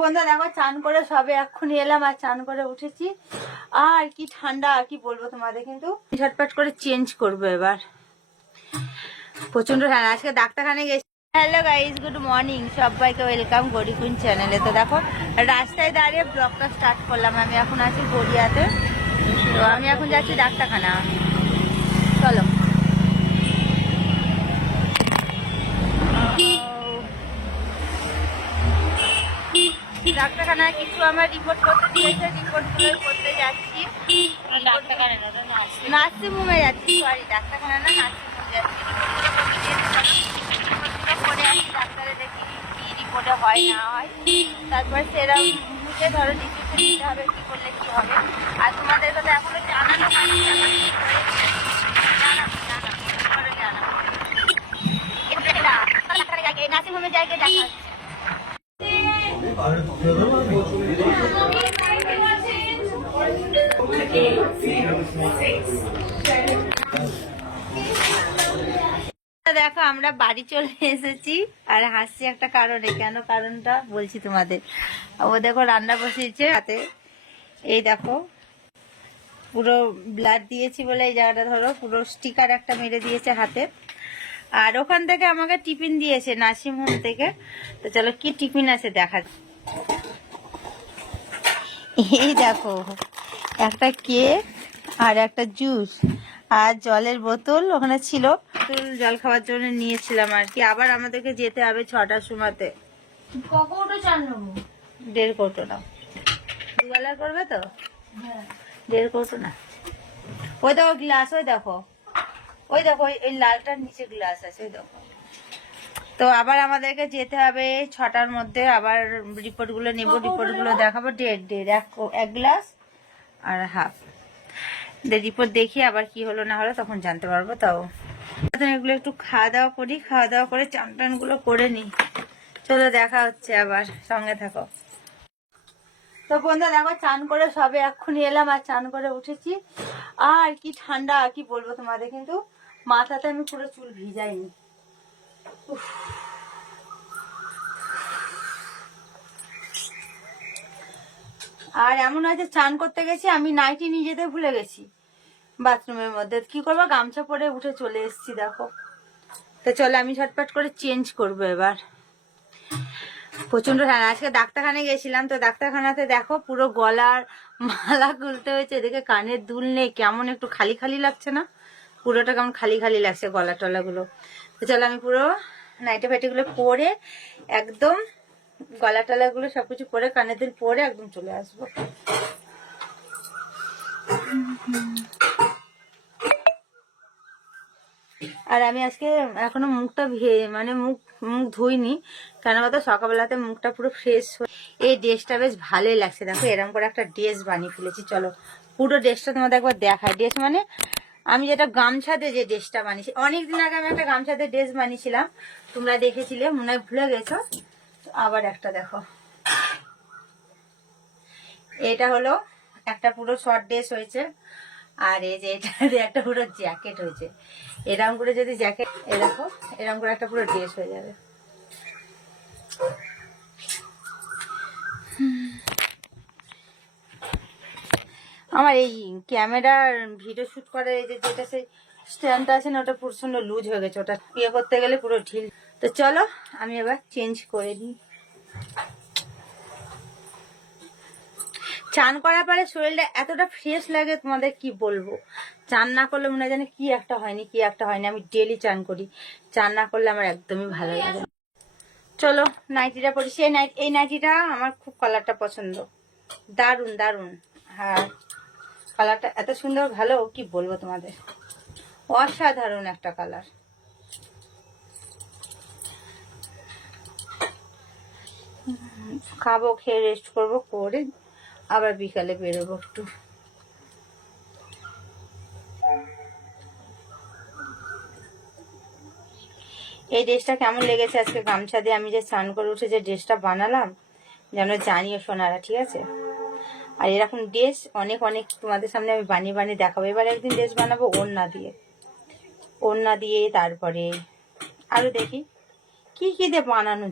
বন্ধুরা দেখো চান করে সবে এক্ষুনি এলাম আর চান করে উঠেছি। আর কি ঠান্ডা কি বলবো তোমাদের, কিন্তু ঝটপট করে চেঞ্জ করবো এবার। প্রচন্ড ঠান্ডা। আজকে ডাক্তারখানায় গেছি। হ্যালো গাইজ, গুড মর্নিং, সবাইকে ওয়েলকাম গরিকুন চ্যানেলে। তো দেখো রাস্তায় দাঁড়িয়ে ব্লগটা স্টার্ট করলাম। আমি এখন আছি গড়িয়াতে, তো আমি এখন যাচ্ছি ডাক্তারখানা। চলো। ডাক্তারখানায় কিছু আমার রিপোর্ট করতে দিয়েছে, রিপোর্টগুলো করতে যাচ্ছি। নার্সিংহোমে যাচ্ছি, সরি ডাক্তারখানা না, নার্সিংহোমে যাচ্ছি। রিপোর্টগুলো করে আসি, ডাক্তারে দেখি কি রিপোর্টে হয় না হয়, তারপর সেরকম বুঝে ধরো ডিসিশন নিতে হবে কি করলে কি হবে। আর তোমাদের কথা এখনো জানানো নার্সিংহোমে জায়গায় দেখা হচ্ছে। দেখো আমরা বাড়ি চলে এসেছি আর হাসছি একটা কারণে। কেন কারণটা বলছি তোমাদের। ও দেখো রান্না বসিয়েছে হাতে, এই দেখো পুরো ব্লাড দিয়েছি বলে এই জায়গাটা ধরো পুরো স্টিকার একটা মেরে দিয়েছে হাতে। আর ওখান থেকে আমাকে টিফিন দিয়েছে নার্সিংহোম থেকে। তো চলো কি টিফিন আছে দেখা। এই দেখো একটা কেক আর একটা জুস আর জলের বোতল ওখানে ছিল, জল খাওয়ার জন্য নিয়েছিলাম আর কি। আবার আমাদেরকে যেতে হবে 6টার সময়তে। 1.5 কৌটো নাও, দুবেলা করবে তো। 1.5 কৌটো না। ওই দেখো গ্লাস, ওই দেখো ওই লালটার নিচে গ্লাস আছে, ওই দেখো। তো আবার আমাদেরকে যেতে হবে 6টার মধ্যে। আবার রিপোর্টগুলো নেব, রিপোর্টগুলো দেখাবো। 1.5 এক গ্লাস আর হাফ। রিপোর্ট দেখি আবার কি হলো না হলো তখন জানতে পারবো। তাও এগুলো একটু খাওয়া দাওয়া করি, খাওয়া দাওয়া করে চান টান গুলো করে নিই। চলো দেখা হচ্ছে আবার, সঙ্গে থাকো। তো বন্ধুরা দেখো চান করে সবে এক্ষুনি এলাম আর চান করে উঠেছি। আর কি ঠান্ডা কি বলবো তোমাদের, কিন্তু মাথাতে আমি পুরো চুল ভিজাইনি। আর এমন আছে চান করতে গেছি আমি নাইটি নিয়ে যেতে ভুলে গেছি বাথরুমের মধ্যে। কি করবো, গামছা পরে উঠে চলে এসেছি দেখো। তো চলো আমি ঝটপট করে চেঞ্জ করবো এবার। প্রচন্ড ঠান্ডা। আজকে ডাক্তারখানায় গেছিলাম, তো ডাক্তারখানাতে দেখো পুরো গলার মালা খুলতে হয়েছে। এদিকে কানের দুল নেই, কেমন একটু খালি খালি লাগছে না, পুরোটা কেমন খালি খালি লাগছে গলা টলা গুলো। তো চলো আমি পুরো নাইটি ফাইটি গুলো পরে একদম গলা টলা গুলো সবকিছু করে কানের দুল পরে একদম চলে আসবো। আর আমি আজকে এখনো মুখটা মানে মুখ ধুইনি, কেন বলতো সকালবেলাতে মুখটা পুরো ফ্রেশ। এই ড্রেসটা বেশ ভালোই লাগছে দেখো, এরকম করে একটা ড্রেস বানিয়ে ফেলেছি। চলো পুরো ড্রেসটা তোমাদের একবার দেখায়। ড্রেস মানে আমি যেটা গামছাতে যে ড্রেসটা বানিয়েছি, অনেকদিন আগে আমি একটা গামছাতে ড্রেস বানিয়েছিলাম, তোমরা দেখেছিলে মনে হয় ভুলে গেছো। আবার একটা দেখো, এটা হলো একটা পুরো শর্ট ড্রেস হয়েছে। আর এই যে এটা একটা পুরো জ্যাকেট হয়েছে। এরকম করে যদি জ্যাকেট এরকম এরকম করে একটা পুরো ড্রেস হয়ে যাবে। আমার এই ক্যামেরার ভিডিও শুট করে এই যে যেটা সেই স্ট্যান্ডটা আছে না, ওটা প্রচন্ড লুজ হয়ে গেছে, ওটা ইয়ে করতে গেলে পুরো ঢিল। তো চলো আমি এবার চেঞ্জ করে দিই। চান করার পরে শরীরটা এতটা ফ্রেশ লাগে তোমাদের কি বলবো। চান না করলে মনে হয় জানি কি একটা হয়নি কি একটা হয়নি। আমি ডেলি চান করি, চান না করলে আমার একদমই ভালো লাগে। চলো নাইটিটা পরি। এই নাইটিটা আমার খুব কালারটা পছন্দ, দারুন দারুন। হ্যাঁ কালারটা এত সুন্দর, ভালো কি বলবো তোমাদের, অসাধারণ একটা কালার। খাবো, খেয়ে রেস্ট করবো, করে আবার বিকালে বেরোবো একটু। এই ড্রেসটা কেমন লেগেছে আজকে গামছা দিয়ে আমি যে স্নান করে উঠে যে ড্রেসটা বানালাম, যেন জানিও সোনারা, ঠিক আছে। আর এরকম ড্রেস অনেক অনেক তোমাদের সামনে আমি বানিয়ে বানিয়ে দেখাবো। এবার একদিন ড্রেস বানাবো ওড়না দিয়ে তারপরে আরো দেখি কি কি দিয়ে বানানো।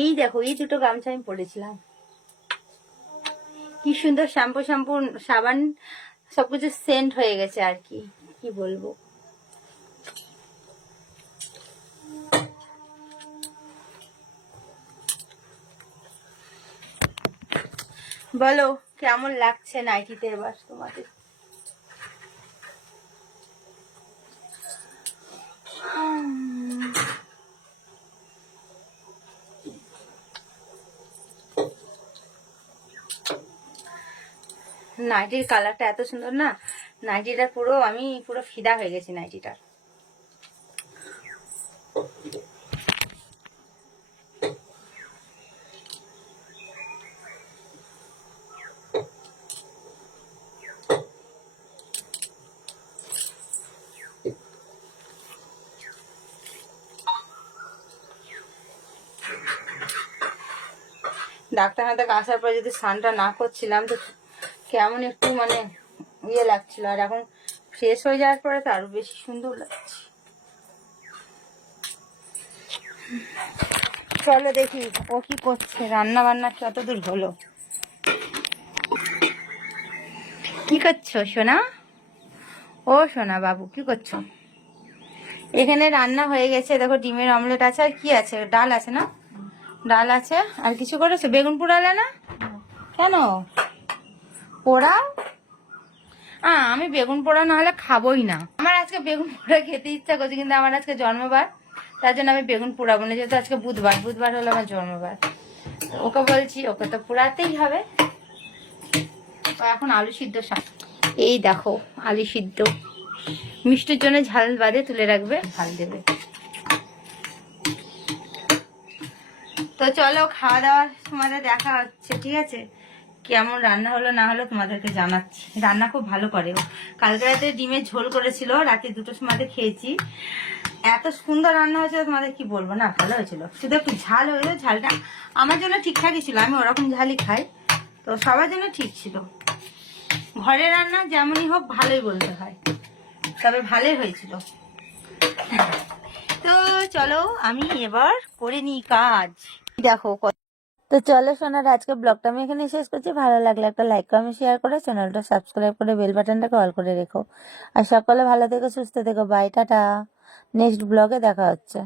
এই দেখো এই দুটো গামছা আমি পরেছিলাম, কি সুন্দর শ্যাম্পু সাবান সবকিছু সেন্ট হয়ে গেছে আর কি, কি বলবো। বলো কেমন লাগছে নাইটিতে এবার তোমাদের? নাইটির কালারটা এত সুন্দর না, নাইটিটা পুরো আমি পুরো ফিদা হয়ে গেছি নাইটিটার। ডাক্তার থেকে আসার পরে যদি স্নানটা না করছিলাম তো কেমন একটু মানে ইয়ে লাগছিল, আর এখন ফ্রেশ হয়ে যাওয়ার পরে তো আরো বেশি সুন্দর লাগছে। চলো দেখি ও কি করছে, রান্না বান্না কতদূর হলো। কি করছো সোনা? ও সোনা বাবু কি করছো? এখানে রান্না হয়ে গেছে, দেখো ডিমের অমলেট আছে, আর কি আছে, ডাল আছে না, ডাল আছে, আর কিছু করেছো? বেগুন পোড়ালে না কেন? পোড়াও। আমি বেগুন পোড়া না হলে খাবোই না। আমার আজকে বেগুন পোড়া খেতে ইচ্ছা করছে, কিন্তু আমার আজকে জন্মবার, তার জন্য আমি বেগুন পোড়াবো না, যেহেতু আজকে বুধবার হলো আমার জন্মবার। ওকে বলছি ওকে তো পোড়াতেই হবে। এখন আলু সিদ্ধ এই দেখো আলু সিদ্ধ, মিষ্টির জন্য ঝাল বাদে তুলে রাখবে, ঝাল দেবে। তো চলো খাওয়া দাওয়ার তোমাদের দেখা হচ্ছে, ঠিক আছে? কেমন রান্না হলো না হলো তোমাদেরকে জানাচ্ছি। রান্না খুব ভালো করে ও। কালকে রাতে ডিমের ঝোল করেছিল, রাতে 2টোর সময় খেয়েছি, এত সুন্দর রান্না হয়েছিল তোমাদের কি বলবো, না ভালো হয়েছিল। শুধু একটু ঝাল হয়েছিল, ঝালটা আমার জন্য ঠিকঠাকই ছিল, আমি ওরকম ঝালই খাই, তো সবার জন্য ঠিক ছিল। ঘরের রান্না যেমনই হোক ভালোই বলতে হয়, তবে ভালোই হয়েছিল। তো চলো আমি এবার করে নিই কাজ। দেখো তো চলো সোনার, আজকে ব্লগটা আমি এখানে শেষ করছি। ভালো লাগলে একটা লাইক কমেন্ট শেয়ার করে চ্যানেলটা সাবস্ক্রাইব করে বেল বাটনটাকে অল করে রেখো। আর সকলে ভালো থেকো, সুস্থ থেকো। By, tata. নেক্সট ব্লগে দেখা হচ্ছে।